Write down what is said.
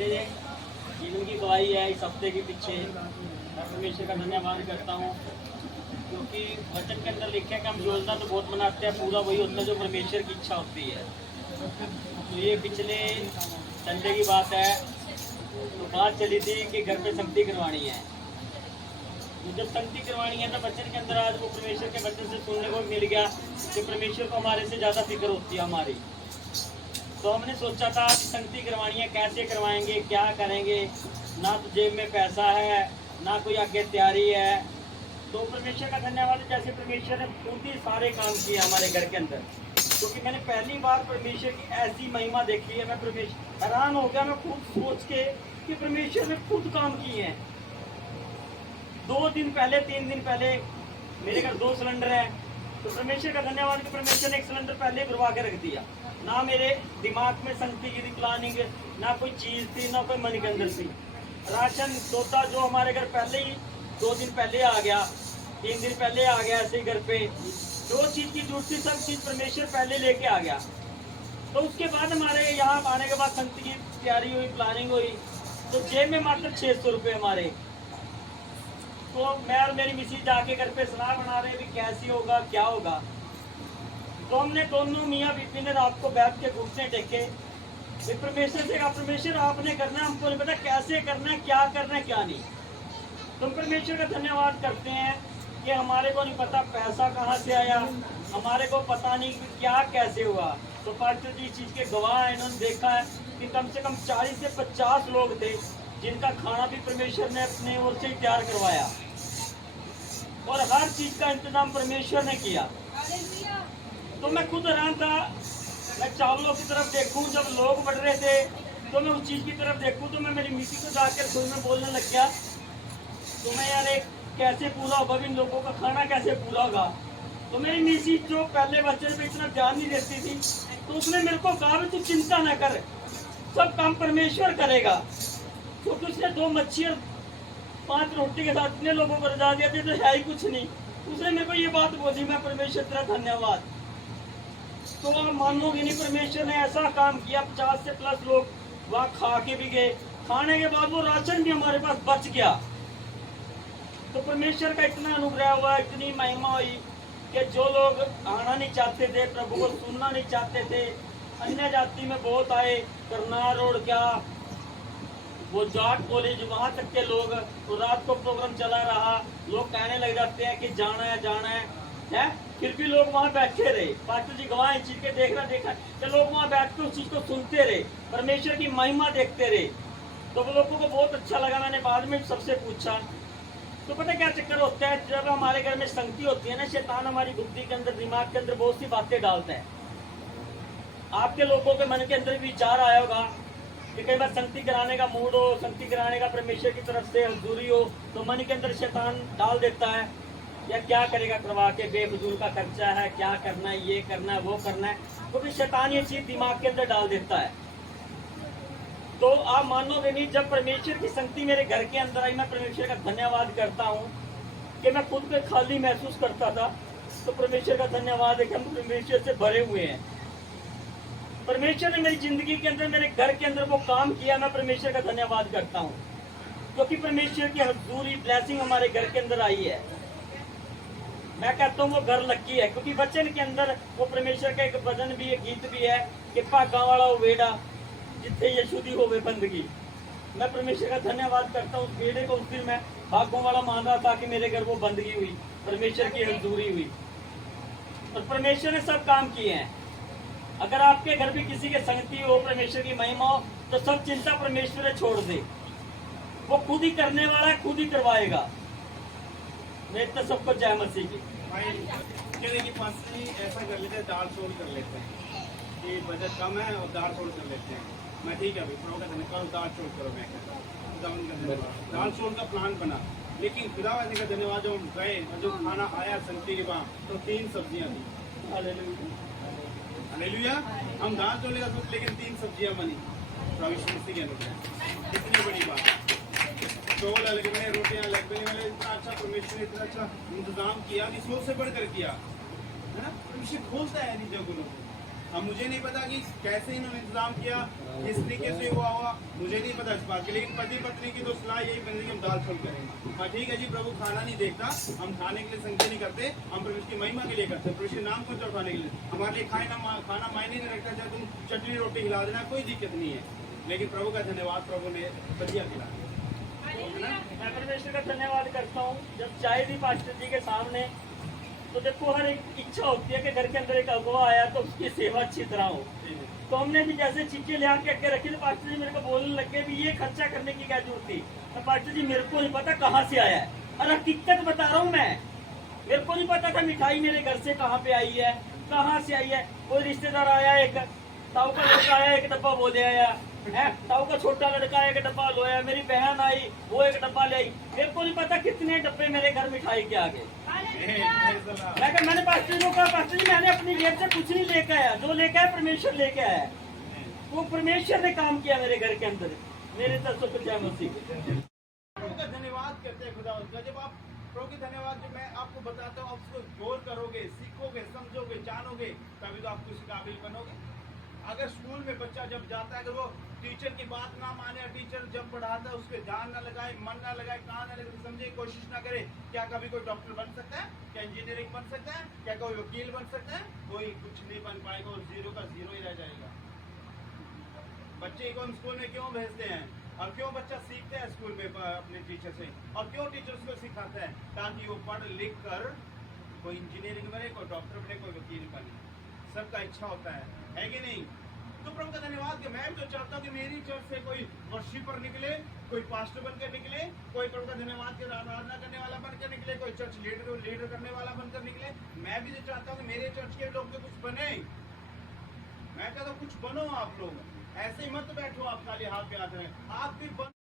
मेरे जीवन की गवाही है इस हफ्ते के पीछे। मैं परमेश्वर का धन्यवाद करता हूँ, क्योंकि वचन के अंदर लिखा है कि हम योजना तो बहुत बनाते हैं, पूरा वही होता है जो परमेश्वर की इच्छा होती है। तो ये पिछले संडे की बात है, तो बात चली थी कि घर पे संगति करवानी है। तो जब संगति करवानी है तो वचन के अंदर आज वो परमेश्वर के वचन से सुनने को मिल गया कि परमेश्वर को हमारे से ज़्यादा फिक्र होती है हमारी। तो हमने सोचा था कि संगति करवानी है, कैसे करवाएंगे, क्या करेंगे। ना तो जेब में पैसा है, ना कोई आगे तैयारी है। तो परमेश्वर का धन्यवाद, जैसे परमेश्वर ने खुद ही सारे काम किए हमारे घर के अंदर। क्योंकि मैंने पहली बार परमेश्वर की ऐसी महिमा देखी है। मैं परमेश्वर हैरान हो गया, मैं खुद सोच के कि परमेश्वर ने खुद काम किए हैं। 2 दिन पहले 3 दिन पहले मेरे घर 2 सिलेंडर हैं, तो परमेश्वर का धन्यवाद कि परमेश्वर ने 1 सिलेंडर पहले भरवा के रख दिया। ना मेरे दिमाग में संगति की प्लानिंग, ना कोई चीज़ थी, ना कोई मन के अंदर थी। राशन सौदा जो हमारे घर पहले ही 2 दिन पहले आ गया, 3 दिन पहले आ गया, ऐसे ही घर पे जो चीज़ की जरूरत थी सब चीज़ परमेश्वर पहले लेके आ गया। तो उसके बाद हमारे यहाँ आने के बाद संगति की तैयारी हुई, प्लानिंग हुई, तो जेब में मात्र 600 रुपये हमारे। तो मैं और मेरी मिसेज जाके घर पे सलाह बना रहे भी कैसी होगा, क्या होगा। तो हमने दोनों मियाँ बीबी ने रात को बैठ के घुटने टेके, परमेश्वर से कहा परमेश्वर आपने करना है, हमको नहीं पता कैसे करना है, क्या करना है, क्या नहीं। तो हम परमेश्वर का धन्यवाद करते हैं कि हमारे को नहीं पता पैसा कहाँ से आया, हमारे को पता नहीं कि क्या कैसे हुआ। तो पास्टर जी इस चीज़ के गवाह हैं, इन्होंने देखा है कि कम से कम 40 से 50 लोग थे जिनका खाना भी परमेश्वर ने अपने ओर से ही तैयार करवाया, और हर चीज़ का इंतजाम परमेश्वर ने किया। तो मैं खुद हैरान था, मैं चावलों की तरफ देखूं, जब लोग बढ़ रहे थे तो मैं उस चीज़ की तरफ देखूं, तो मैं मेरी मिसी को जाकर रसोई में बोलने लग गया, तो मैं यार एक कैसे पूरा होगा, इन लोगों का खाना कैसे पूरा होगा। तो मेरी मिसी जो पहले बच्चे पे इतना ध्यान नहीं देती थी, तो उसने मेरे को कहा तू चिंता न कर, सब काम परमेश्वर करेगा। क्योंकि उसने 2 मच्छी और 5 रोटी के साथ इतने लोगों को रजा दिया थे, तो है ही कुछ नहीं। उसने मेरे को ये बात बोली, मैं परमेश्वर तेरा धन्यवाद। तो आप मानोगे नहीं, परमेश्वर ने ऐसा काम किया, 50 से प्लस लोग वहाँ खा के भी गए, खाने के बाद वो राशन भी हमारे पास बच गया। तो परमेश्वर का इतना अनुग्रह हुआ, इतनी महिमा हुई कि जो लोग आना नहीं चाहते थे, प्रभु को सुनना नहीं चाहते थे, अन्य जाति में बहुत आए, करनाल रोड क्या वो जाट कॉलेज, वहाँ तक के लोग। तो रात को प्रोग्राम चला रहा, लोग कहने लग जाते हैं कि जाना है जाना है, फिर भी लोग वहाँ बैठे रहे। पास्टर जी गवाह इस चीज के देखा कि लोग वहाँ बैठ के उस चीज को सुनते रहे, परमेश्वर की महिमा देखते रहे। तो वो लोगों को बहुत अच्छा लगा। मैंने बाद में सबसे पूछा, तो पता क्या चक्कर होता है, जब हमारे घर में संगति होती है ना, शैतान हमारी बुद्धि के अंदर, दिमाग के अंदर बहुत सी बातें डालता है। आपके लोगों के मन के अंदर भी विचार आया होगा कि कई बार संगति कराने का मूड हो, संगति कराने का परमेश्वर की तरफ से हजूरी हो, तो मन के अंदर शैतान डाल देता है, या क्या करेगा करवा के, बेफजूल का खर्चा है, क्या करना है, ये करना है, वो करना है। तो फिर शैतान ये चीज दिमाग के अंदर डाल देता है। तो आप मानोगे नहीं, जब परमेश्वर की संगति मेरे घर के अंदर आई, मैं परमेश्वर का धन्यवाद करता हूँ कि मैं खुद पे खाली महसूस करता था। तो परमेश्वर का धन्यवाद है कि हम परमेश्वर से भरे हुए हैं। परमेश्वर ने मेरी जिंदगी के अंदर, मेरे घर के अंदर वो काम किया, मैं परमेश्वर का धन्यवाद करता हूँ। क्योंकि परमेश्वर की हजूरी, ब्लेसिंग हमारे घर के अंदर आई है। मैं कहता हूँ वो घर लकी है, क्योंकि वचन के अंदर वो परमेश्वर का एक भजन भी है, गीत भी है कि भागा वाला वो बेड़ा जिथे यीशु दी होवे बंदगी। मैं परमेश्वर का धन्यवाद करता हूँ। उस बेड़े को उस दिन मैं भागों वाला मान रहा था कि मेरे घर वो बंदगी हुई, परमेश्वर की हजूरी हुई, और परमेश्वर ने सब काम किए हैं। अगर आपके घर भी किसी के संगति हो, परमेश्वर की महिमा हो, तो सब चिंता परमेश्वर छोड़ दे, वो खुद ही करने वाला है, खुद ही करवाएगा। मैं तो सबको जय मसीह की। कि फांसी ऐसा कर लेते हैं, दाल छोड़ कर लेते हैं कि बजट कम है और दाल छोड़ कर लेते हैं। मैं ठीक है भाई, करो दाल छोड़ करो, मैं दाल छोड़ का प्लान बना। लेकिन खुदावंदी का धन्यवाद, जो हम गए और जो खाना आया संगति के वहाँ, तो 3 सब्जियाँ थी। हालेलुया। हम दाल छोड़ने का सोच, लेकिन 3 सब्जियाँ बनी। प्रभु मसीह के अनुग्रह, इतनी बड़ी बात। चौल अलग बने, रोटियां अलग बनी, मैंने इतना अच्छा परमेश्वर ने इतना अच्छा इंतजाम किया कि सोच से बढ़कर किया, है ना। परमेश्वर खोलता है इन जगहों को। अब मुझे नहीं पता कि कैसे इन्होंने इंतजाम किया, किस तरीके से हुआ मुझे नहीं पता इस बात के, लेकिन पति पत्नी की तो सलाह यही बनी कि हम दाल छोड़ करेंगे। हाँ ठीक है जी, प्रभु खाना नहीं देखता, हम खाने के लिए संख्या नहीं करते, हम प्रभु की महिमा के लिए करते, प्रभु के नाम को चढ़ाने के लिए। हमारे लिए खाना मायने नहीं रखता, चाहे तुम चटनी रोटी खिला देना, कोई दिक्कत नहीं है, लेकिन प्रभु का धन्यवाद, प्रभु ने बढ़िया खिला। मैं परमेश्वर का धन्यवाद करता हूँ। जब चाय दी पास्टर जी के सामने, तो देखो हर एक इच्छा होती है कि घर के अंदर एक अगुआ आया तो उसकी सेवा अच्छी तरह हो। तो हमने भी जैसे चीजें ले आके आगे रखी, तो पास्टर जी मेरे को बोलने लगे भी ये खर्चा करने की क्या जरूरत थी। तो पास्टर जी मेरे को नहीं पता कहाँ से आया है, और हकीकत बता रहा हूँ मैं, मेरे को नहीं पता था मिठाई मेरे घर से कहाँ पे आई है, कहाँ से आई है। कोई रिश्तेदार आया, एक ताऊ का लड़का आया, एक डब्बा बोले आया है, ताऊ का छोटा लड़का आया, एक डब्बा लोया, मेरी बहन आई वो एक डब्बा ले आई। मेरे को नहीं पता कितने डब्बे मेरे घर मिठाई के आगे। मैंने पास्टर जी को कहा, पास्टर जी मैंने अपनी जेब से कुछ नहीं लेके आया, जो लेके आया परमेश्वर लेके आया। वो परमेश्वर ने काम किया मेरे घर के अंदर, मेरे तरफ से जय मसीह। प्रभु का धन्यवाद करते हैं खुदा उसका। जब आप प्रभु की धन्यवाद, जब मैं आपको बताता हूँ, आप उसको गौर करोगे, सीखोगे, समझोगे, जानोगे, तभी तो आप किसी काबिल बनोगे। अगर स्कूल में बच्चा जब जाता है, अगर वो टीचर की बात ना माने, टीचर जब पढ़ाता है उसके ध्यान ना लगाए, मन ना लगाए, कान ना लगाए, समझे की कोशिश ना करे, क्या कभी कोई डॉक्टर बन सकता है? क्या इंजीनियरिंग बन सकता है? क्या कोई वकील बन सकता है? कोई कुछ नहीं बन पाएगा, और जीरो का जीरो ही रह जाएगा। बच्चे को हम स्कूल में क्यों भेजते हैं, और क्यों बच्चा सीखता है स्कूल में अपने टीचर से, और क्यों टीचर उसको सिखाता है? ताकि वो पढ़ लिख कर कोई इंजीनियरिंग बने, कोई डॉक्टर बने, कोई वकील बने। सबका इच्छा होता है कि नहीं? तो प्रभु का धन्यवाद कि मैं तो चाहता हूँ कि मेरी चर्च से कोई वर्शिपर निकले, कोई पास्टर बनकर निकले, कोई प्रभु का धन्यवाद के आराधना करने वाला बनकर निकले, कोई चर्च लीडर करने वाला बनकर निकले। मैं भी तो चाहता हूँ कि मेरे चर्च के लोग तो कुछ बने। मैं चाहता हूँ कुछ बनो आप लोग, ऐसे ही मत बैठो आप खाली हाथ पे हाथ में, आप भी बनो।